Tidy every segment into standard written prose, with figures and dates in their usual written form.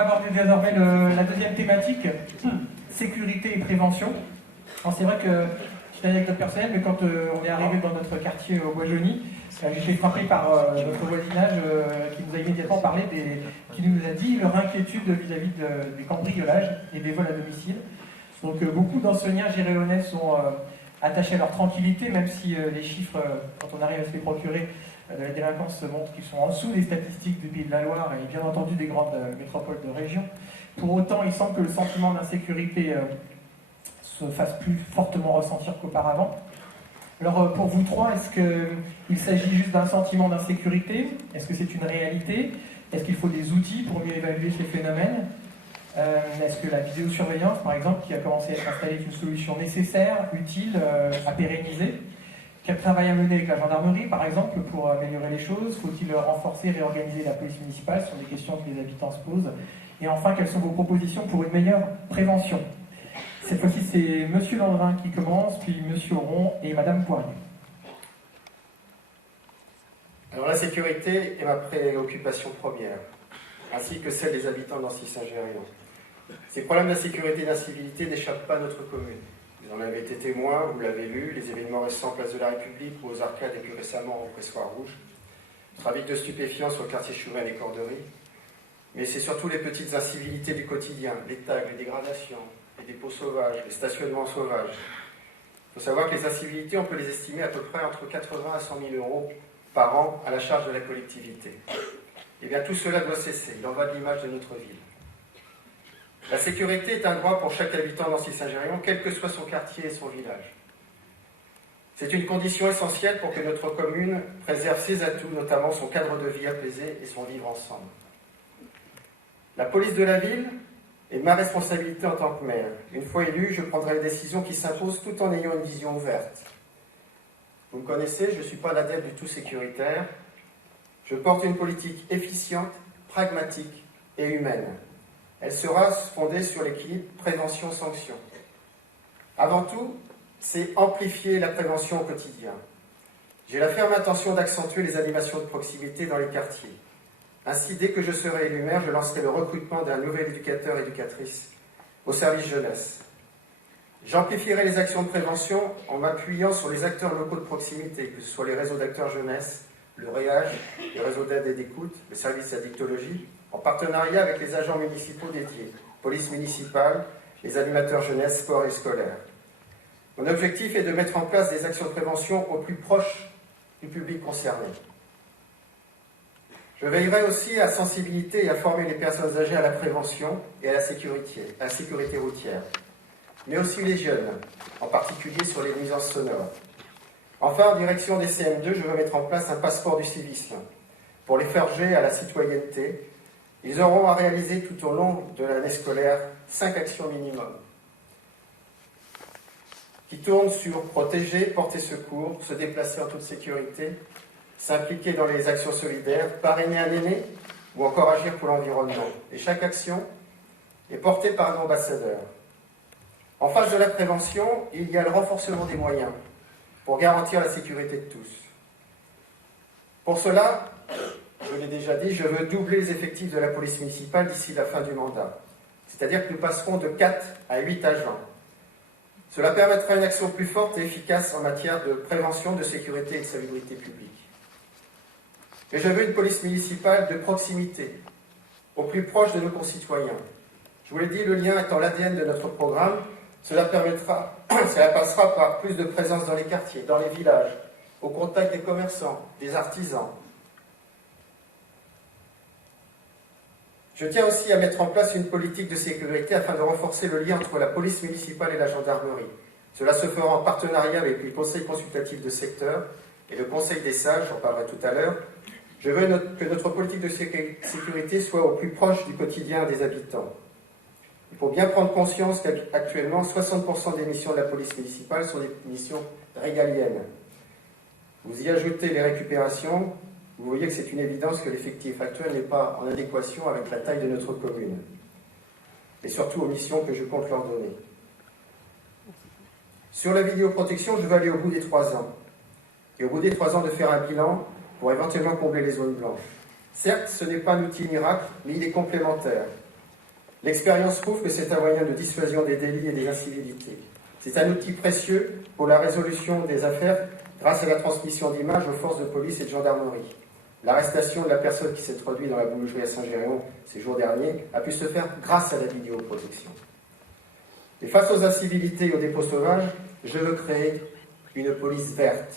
va aborder désormais la deuxième thématique, sécurité et prévention. Alors c'est vrai que, c'est une anecdote personnelle, mais quand on est arrivé dans notre quartier au Bois-Jauny, j'ai été frappé par notre voisinage qui nous a immédiatement parlé, qui nous a dit leur inquiétude vis-à-vis des cambriolages et des vols à domicile. Donc beaucoup d'enseignants giréonnais sont attachés à leur tranquillité, même si les chiffres, quand on arrive à se les procurer, de la délinquance montrent qu'ils sont en dessous des statistiques du Pays de la Loire et bien entendu des grandes métropoles de région. Pour autant, il semble que le sentiment d'insécurité se fasse plus fortement ressentir qu'auparavant. Alors pour vous trois, est-ce qu'il s'agit juste d'un sentiment d'insécurité? Est-ce que c'est une réalité? Est-ce qu'il faut des outils pour mieux évaluer ces phénomènes? Est-ce que la vidéosurveillance, par exemple, qui a commencé à être installée, est une solution nécessaire, utile, à pérenniser? Quel travail à mener avec la gendarmerie, par exemple, pour améliorer les choses? Faut-il renforcer, réorganiser la police municipale? Ce sont des questions que les habitants se posent. Et enfin, quelles sont vos propositions pour une meilleure prévention? Cette fois-ci, c'est Monsieur Landrin qui commence, puis Monsieur Auron et Madame Poirier. Alors la sécurité est ma préoccupation première, ainsi que celle des habitants d'Ancy-Saint-Géréon. Ces problèmes d'insécurité et d'incivilité n'échappent pas à notre commune. Vous en avez été témoin, vous l'avez lu, les événements récents Place de la République ou aux Arcades et plus récemment au Pressoir Rouge, trafic de stupéfiants sur le quartier Chouvain et Corderies, mais c'est surtout les petites incivilités du quotidien, les tags, les dégradations, les dépôts sauvages, les stationnements sauvages. Il faut savoir que les incivilités, on peut les estimer à peu près entre 80 à 100 000 euros par an à la charge de la collectivité. Eh bien tout cela doit cesser, il en va de l'image de notre ville. La sécurité est un droit pour chaque habitant d'Ancy-Saint-Géréon, quel que soit son quartier et son village. C'est une condition essentielle pour que notre commune préserve ses atouts, notamment son cadre de vie apaisé et son vivre ensemble. La police de la ville est ma responsabilité en tant que maire. Une fois élu, je prendrai les décisions qui s'imposent tout en ayant une vision ouverte. Vous me connaissez, je ne suis pas l'adepte du tout sécuritaire. Je porte une politique efficiente, pragmatique et humaine. Elle sera fondée sur l'équilibre prévention-sanction. Avant tout, c'est amplifier la prévention au quotidien. J'ai la ferme intention d'accentuer les animations de proximité dans les quartiers. Ainsi, dès que je serai élu maire, je lancerai le recrutement d'un nouvel éducateur-éducatrice au service jeunesse. J'amplifierai les actions de prévention en m'appuyant sur les acteurs locaux de proximité, que ce soit les réseaux d'acteurs jeunesse, le REAGE, les réseaux d'aide et d'écoute, le service addictologie, en partenariat avec les agents municipaux dédiés, police municipale, les animateurs jeunesse, sport et scolaire. Mon objectif est de mettre en place des actions de prévention au plus proche du public concerné. Je veillerai aussi à sensibiliser et à former les personnes âgées à la prévention et à la sécurité routière, mais aussi les jeunes, en particulier sur les nuisances sonores. Enfin, en direction des CM2, je veux mettre en place un passeport du civisme pour les forger à la citoyenneté. Ils auront à réaliser tout au long de l'année scolaire 5 actions minimum qui tournent sur protéger, porter secours, se déplacer en toute sécurité, s'impliquer dans les actions solidaires, parrainer un aîné ou encore agir pour l'environnement. Et chaque action est portée par un ambassadeur. En face de la prévention, il y a le renforcement des moyens pour garantir la sécurité de tous. Pour cela, je l'ai déjà dit, je veux doubler les effectifs de la police municipale d'ici la fin du mandat. C'est-à-dire que nous passerons de 4 à 8 agents. Cela permettra une action plus forte et efficace en matière de prévention, de sécurité et de salubrité publique. Mais je veux une police municipale de proximité, au plus proche de nos concitoyens. Je vous l'ai dit, le lien étant l'ADN de notre programme, cela passera par plus de présence dans les quartiers, dans les villages, au contact des commerçants, des artisans. Je tiens aussi à mettre en place une politique de sécurité afin de renforcer le lien entre la police municipale et la gendarmerie. Cela se fera en partenariat avec le conseil consultatif de secteur et le conseil des sages, j'en parlerai tout à l'heure. Je veux que notre politique de sécurité soit au plus proche du quotidien des habitants. Il faut bien prendre conscience qu'actuellement, 60% des missions de la police municipale sont des missions régaliennes. Vous y ajoutez les récupérations, vous voyez que c'est une évidence que l'effectif actuel n'est pas en adéquation avec la taille de notre commune, et surtout aux missions que je compte leur donner. Sur la vidéoprotection, je veux aller au bout des 3 ans, et au bout des 3 ans de faire un bilan pour éventuellement combler les zones blanches. Certes, ce n'est pas un outil miracle, mais il est complémentaire. L'expérience prouve que c'est un moyen de dissuasion des délits et des incivilités. C'est un outil précieux pour la résolution des affaires grâce à la transmission d'images aux forces de police et de gendarmerie. L'arrestation de la personne qui s'est introduite dans la boulangerie à Saint-Géréon ces jours derniers a pu se faire grâce à la vidéoprotection. Et face aux incivilités et aux dépôts sauvages, je veux créer une police verte.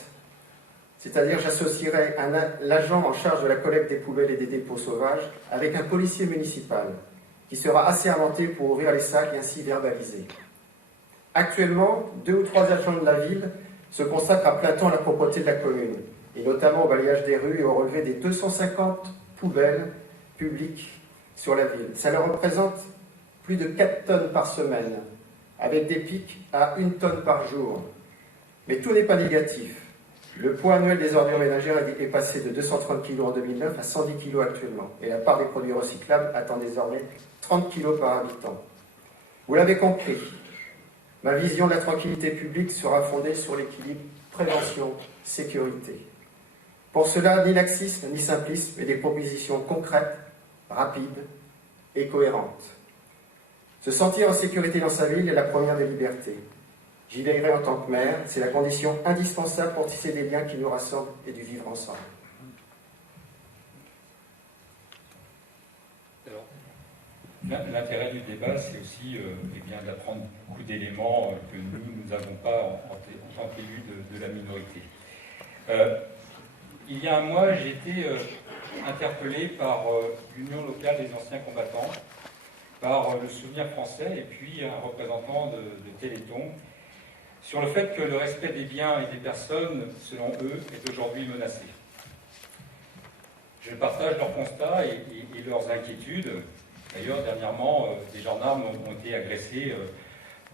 C'est-à-dire j'associerai l'agent en charge de la collecte des poubelles et des dépôts sauvages avec un policier municipal qui sera assermenté pour ouvrir les sacs et ainsi verbaliser. Actuellement, 2 ou 3 agents de la ville se consacrent à plein temps à la propreté de la commune, et notamment au balayage des rues et au relevé des 250 poubelles publiques sur la ville. Ça leur représente plus de 4 tonnes par semaine, avec des pics à 1 tonne par jour. Mais tout n'est pas négatif. Le poids annuel des ordures ménagères est passé de 230 kg en 2009 à 110 kg actuellement, et la part des produits recyclables atteint désormais 30 kg par habitant. Vous l'avez compris, ma vision de la tranquillité publique sera fondée sur l'équilibre prévention-sécurité. Pour cela, ni laxisme ni simplisme, mais des propositions concrètes, rapides et cohérentes. Se sentir en sécurité dans sa ville est la première des libertés. J'y veillerai en tant que maire, c'est la condition indispensable pour tisser des liens qui nous rassemblent et du vivre ensemble. L'intérêt du débat, c'est aussi d'apprendre beaucoup d'éléments que nous n'avons pas en tant qu'élus de la minorité. Il y a un mois, j'ai été interpellé par l'Union locale des anciens combattants, par le Souvenir français et puis un représentant de Téléthon, sur le fait que le respect des biens et des personnes, selon eux, est aujourd'hui menacé. Je partage leurs constats et leurs inquiétudes. D'ailleurs, dernièrement, des gendarmes ont été agressés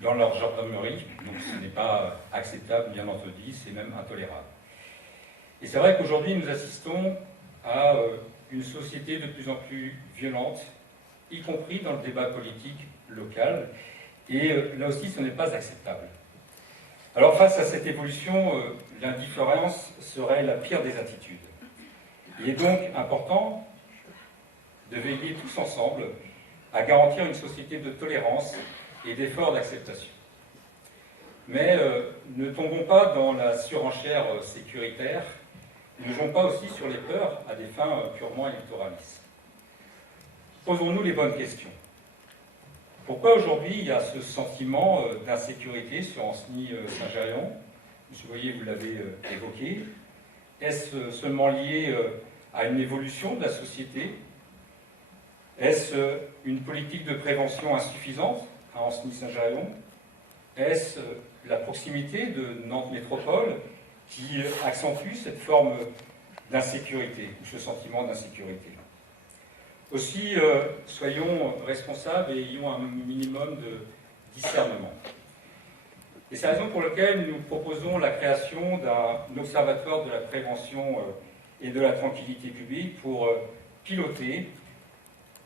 dans leur gendarmerie, donc ce n'est pas acceptable, bien entendu, c'est même intolérable. Et c'est vrai qu'aujourd'hui, nous assistons à une société de plus en plus violente, y compris dans le débat politique local, et là aussi, ce n'est pas acceptable. Alors, face à cette évolution, l'indifférence serait la pire des attitudes. Il est donc important de veiller tous ensemble à garantir une société de tolérance et d'efforts d'acceptation. Mais ne tombons pas dans la surenchère sécuritaire, ne jouons pas aussi sur les peurs à des fins purement électoralistes. Posons-nous les bonnes questions. Pourquoi aujourd'hui il y a ce sentiment d'insécurité sur Ancenis-Saint-Géréon? Monsieur Boyer, vous l'avez évoqué. Est-ce seulement lié à une évolution de la société? Est-ce une politique de prévention insuffisante à Ancenis-Saint-Géréon? Est-ce la proximité de Nantes Métropole qui accentue cette forme d'insécurité, ou ce sentiment d'insécurité? Aussi, soyons responsables et ayons un minimum de discernement. Et c'est la raison pour laquelle nous proposons la création d'un observatoire de la prévention et de la tranquillité publique pour piloter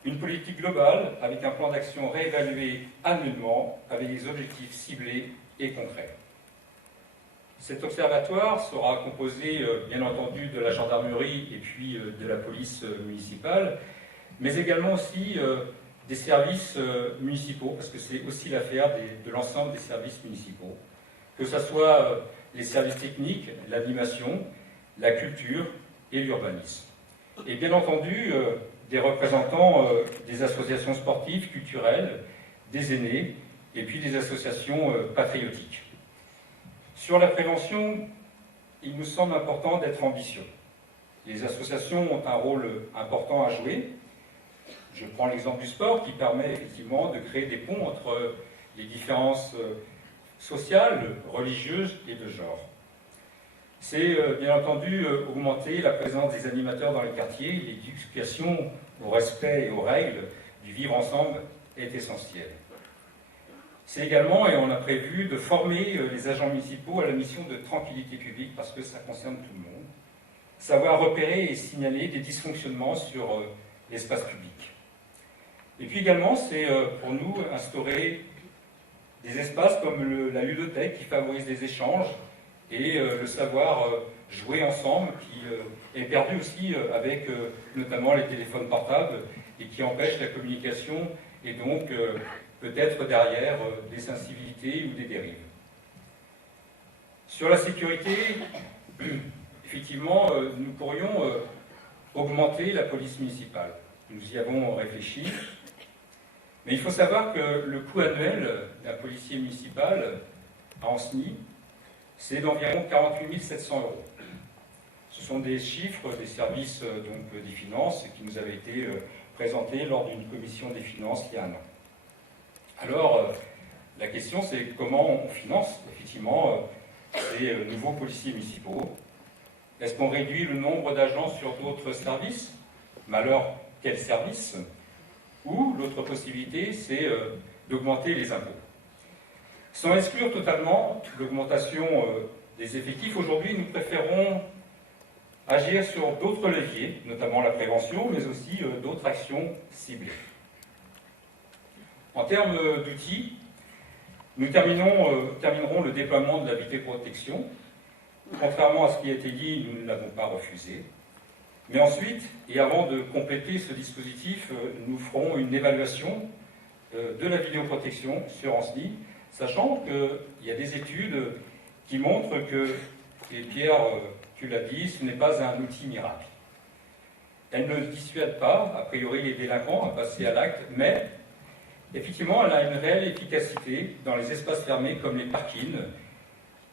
une politique globale avec un plan d'action réévalué annuellement avec des objectifs ciblés et concrets. Cet observatoire sera composé, bien entendu, de la gendarmerie et puis de la police municipale, mais également aussi des services municipaux, parce que c'est aussi l'affaire de l'ensemble des services municipaux, que ce soit les services techniques, l'animation, la culture et l'urbanisme. Et bien entendu, des représentants des associations sportives, culturelles, des aînés, et puis des associations patriotiques. Sur la prévention, il nous semble important d'être ambitieux. Les associations ont un rôle important à jouer. Je prends l'exemple du sport qui permet effectivement de créer des ponts entre les différences sociales, religieuses et de genre. C'est bien entendu augmenter la présence des animateurs dans les quartiers. L'éducation au respect et aux règles du vivre ensemble est essentielle. C'est également, et on a prévu, de former les agents municipaux à la mission de tranquillité publique parce que ça concerne tout le monde. Savoir repérer et signaler des dysfonctionnements sur l'espace public. Et puis également, c'est pour nous instaurer des espaces comme la ludothèque qui favorise les échanges et le savoir jouer ensemble qui est perdu aussi avec notamment les téléphones portables et qui empêche la communication et donc peut-être derrière des incivilités ou des dérives. Sur la sécurité, effectivement, nous pourrions augmenter la police municipale. Nous y avons réfléchi, mais il faut savoir que le coût annuel d'un policier municipal à Ancenis, c'est d'environ 48 700 €. Ce sont des chiffres des services donc, des finances qui nous avaient été présentés lors d'une commission des finances il y a un an. Alors, la question c'est comment on finance effectivement ces nouveaux policiers municipaux. Est-ce qu'on réduit le nombre d'agents sur d'autres services? Mais alors, quels services? Ou l'autre possibilité, c'est d'augmenter les impôts. Sans exclure totalement l'augmentation des effectifs, aujourd'hui nous préférons agir sur d'autres leviers, notamment la prévention, mais aussi d'autres actions ciblées. En termes d'outils, nous terminerons le déploiement de la vidéoprotection. Contrairement à ce qui a été dit, nous ne l'avons pas refusé. Mais ensuite, et avant de compléter ce dispositif, nous ferons une évaluation de la vidéoprotection sur Ancenis, sachant qu'il y a des études qui montrent que, et Pierre, tu l'as dit, ce n'est pas un outil miracle. Elle ne dissuade pas, a priori, les délinquants à passer à l'acte, mais effectivement, elle a une réelle efficacité dans les espaces fermés comme les parkings,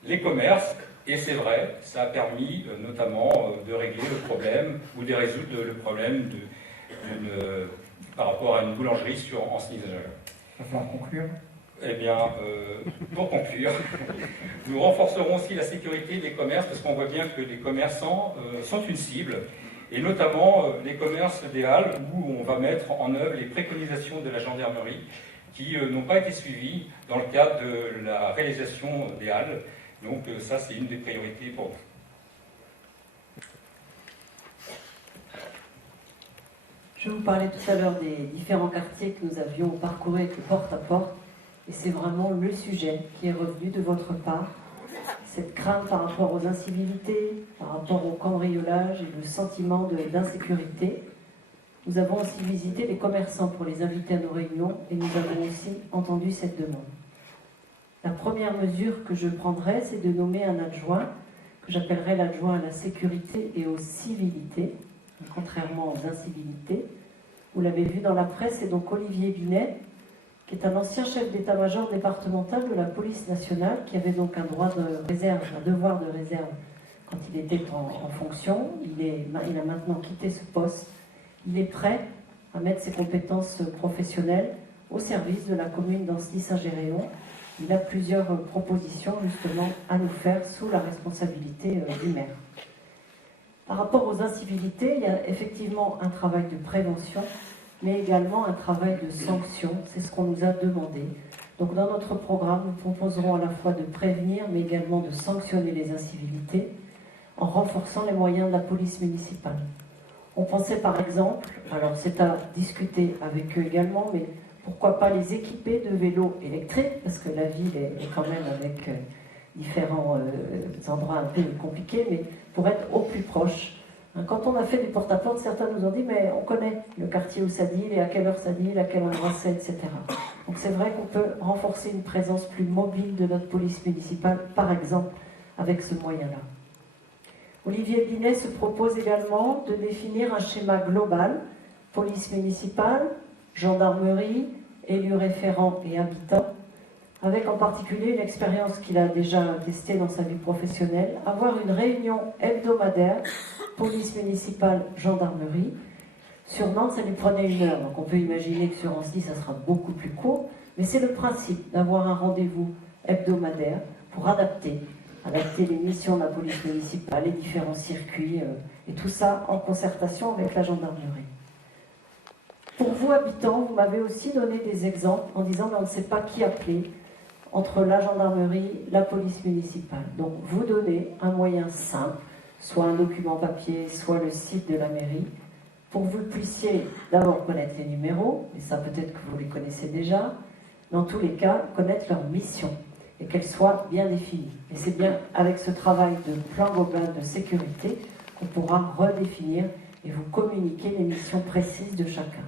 les commerces, et c'est vrai, ça a permis notamment de régler le problème ou de résoudre le problème par rapport à une boulangerie sur Ancenis-Saint-Gingin. Il va falloir conclure. Eh bien, pour conclure, nous renforcerons aussi la sécurité des commerces parce qu'on voit bien que les commerçants sont une cible, et notamment les commerces des halles où on va mettre en œuvre les préconisations de la gendarmerie qui n'ont pas été suivies dans le cadre de la réalisation des halles. Donc ça, c'est une des priorités pour nous. Je vous parlais tout à l'heure des différents quartiers que nous avions parcourus avec le porte-à-porte, et c'est vraiment le sujet qui est revenu de votre part, cette crainte par rapport aux incivilités, par rapport au cambriolage et le sentiment d'insécurité. Nous avons aussi visité les commerçants pour les inviter à nos réunions, et nous avons aussi entendu cette demande. La première mesure que je prendrai, c'est de nommer un adjoint, que j'appellerai l'adjoint à la sécurité et aux civilités, contrairement aux incivilités. Vous l'avez vu dans la presse, c'est donc Olivier Binet, qui est un ancien chef d'état-major départemental de la police nationale, qui avait donc un droit de réserve, un devoir de réserve quand il était en fonction. Il a maintenant quitté ce poste. Il est prêt à mettre ses compétences professionnelles au service de la commune d'Ancenis-Saint-Géréon. Il a plusieurs propositions justement à nous faire sous la responsabilité du maire. Par rapport aux incivilités, il y a effectivement un travail de prévention, mais également un travail de sanction. C'est ce qu'on nous a demandé. Donc dans notre programme, nous proposerons à la fois de prévenir, mais également de sanctionner les incivilités en renforçant les moyens de la police municipale. On pensait par exemple, alors c'est à discuter avec eux également, mais pourquoi pas les équiper de vélos électriques, parce que la ville est quand même avec différents endroits un peu compliqués, mais pour être au plus proche. Quand on a fait du porte-à-porte, certains nous ont dit, mais on connaît le quartier où ça deal, et à quelle heure ça deal, à quel endroit c'est, etc. Donc c'est vrai qu'on peut renforcer une présence plus mobile de notre police municipale, par exemple, avec ce moyen-là. Olivier Binet se propose également de définir un schéma global, police municipale, gendarmerie, élus référents et habitants, avec en particulier une expérience qu'il a déjà testée dans sa vie professionnelle, avoir une réunion hebdomadaire, police municipale, gendarmerie. Sur Nantes, ça lui prenait 1 heure, donc on peut imaginer que sur Ancenis, ça sera beaucoup plus court, mais c'est le principe d'avoir un rendez-vous hebdomadaire pour adapter les missions de la police municipale, les différents circuits, et tout ça en concertation avec la gendarmerie. Pour vous, habitants, vous m'avez aussi donné des exemples en disant qu'on ne sait pas qui appeler entre la gendarmerie, la police municipale. Donc, vous donnez un moyen simple, soit un document papier, soit le site de la mairie, pour que vous puissiez d'abord connaître les numéros, et ça peut-être que vous les connaissez déjà, dans tous les cas, connaître leur mission, et qu'elle soit bien définie. Et c'est bien avec ce travail de plan global de sécurité qu'on pourra redéfinir et vous communiquer les missions précises de chacun.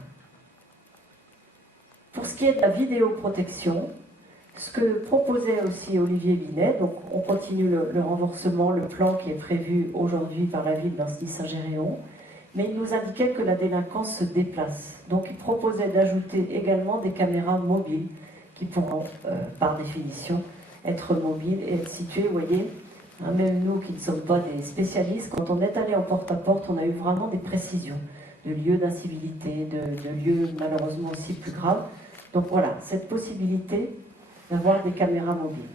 qui est de la vidéoprotection, ce que proposait aussi Olivier Binet, donc on continue le renforcement, le plan qui est prévu aujourd'hui par la ville d'Ancenis-Saint-Géréon, mais il nous indiquait que la délinquance se déplace. Donc il proposait d'ajouter également des caméras mobiles qui pourront, par définition, être mobiles et être situées, vous voyez, hein, même nous qui ne sommes pas des spécialistes, quand on est allé en porte-à-porte, on a eu vraiment des précisions de lieux d'incivilité, de lieux malheureusement aussi plus graves. Donc voilà, cette possibilité d'avoir des caméras mobiles.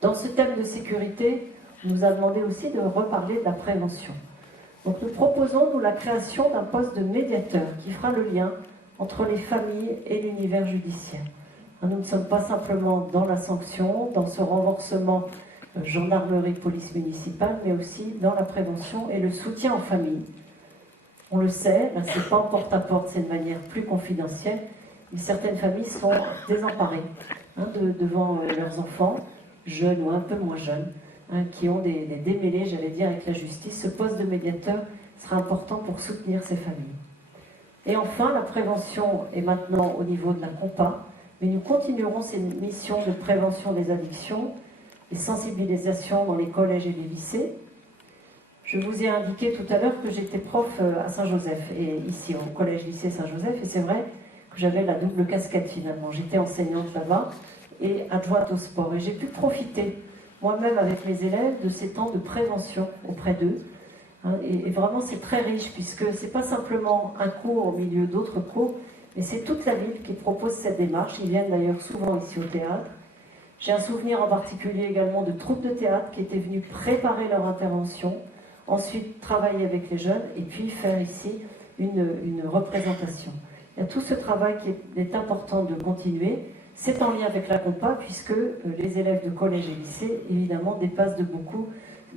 Dans ce thème de sécurité, on nous a demandé aussi de reparler de la prévention. Donc nous proposons, nous, la création d'un poste de médiateur qui fera le lien entre les familles et l'univers judiciaire. Nous ne sommes pas simplement dans la sanction, dans ce renforcement gendarmerie, police municipale, mais aussi dans la prévention et le soutien aux familles. On le sait, là c'est pas en porte-à-porte, c'est de manière plus confidentielle, mais certaines familles sont désemparées devant leurs enfants, jeunes ou un peu moins jeunes, qui ont des démêlés, j'allais dire, avec la justice. Ce poste de médiateur sera important pour soutenir ces familles. Et enfin, la prévention est maintenant au niveau de la COMPA, mais nous continuerons ces missions de prévention des addictions et sensibilisation dans les collèges et les lycées. Je vous ai indiqué tout à l'heure que j'étais prof à Saint-Joseph, et ici au collège-lycée Saint-Joseph, et c'est vrai que j'avais la double casquette finalement. J'étais enseignante là-bas et adjointe au sport, et j'ai pu profiter moi-même avec mes élèves de ces temps de prévention auprès d'eux. Et vraiment c'est très riche, puisque c'est pas simplement un cours au milieu d'autres cours, mais c'est toute la ville qui propose cette démarche. Ils viennent d'ailleurs souvent ici au théâtre. J'ai un souvenir en particulier également de troupes de théâtre qui étaient venues préparer leur intervention, ensuite travailler avec les jeunes et puis faire ici une représentation. Il y a tout ce travail qui est important de continuer. C'est en lien avec la COMPA, puisque les élèves de collège et lycée, évidemment, dépassent de beaucoup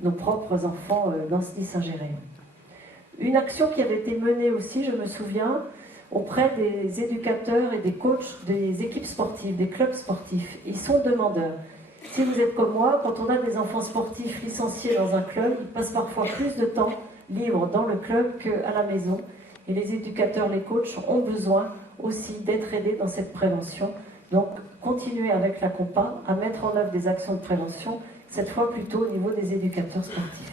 nos propres enfants d'Ancenis-Saint-Géréon. Une action qui avait été menée aussi, je me souviens, auprès des éducateurs et des coachs des équipes sportives, des clubs sportifs. Ils sont demandeurs. Si vous êtes comme moi, quand on a des enfants sportifs licenciés dans un club, ils passent parfois plus de temps libre dans le club qu'à la maison. Et les éducateurs, les coachs ont besoin aussi d'être aidés dans cette prévention. Donc, continuer avec la COMPA à mettre en œuvre des actions de prévention, cette fois plutôt au niveau des éducateurs sportifs.